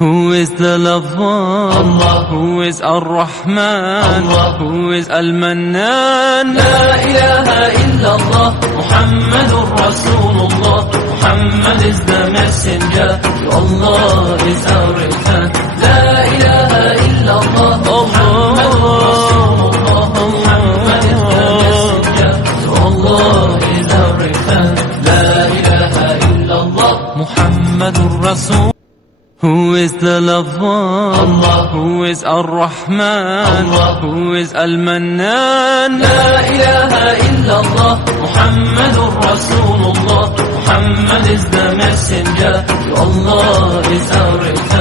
Who is the lover? Allah. Who is Ar-Rahman? Allah. Who is Al-Mannan? La ilaha illallah, Muhammadur Rasulullah. Muhammad is the messenger, to Allah is our return. La ilaha illallah, Muhammadur Rasulullah. Muhammad is the messenger, to Allah is our return. La ilaha illallah, Muhammadur Rasul. Who is the lover? Allah. Who is Ar-Rahman? Allah. Who is Al-Mannan? La ilaha illallah, Muhammadur Rasulullah. Muhammad is the messenger, to Allah is our return.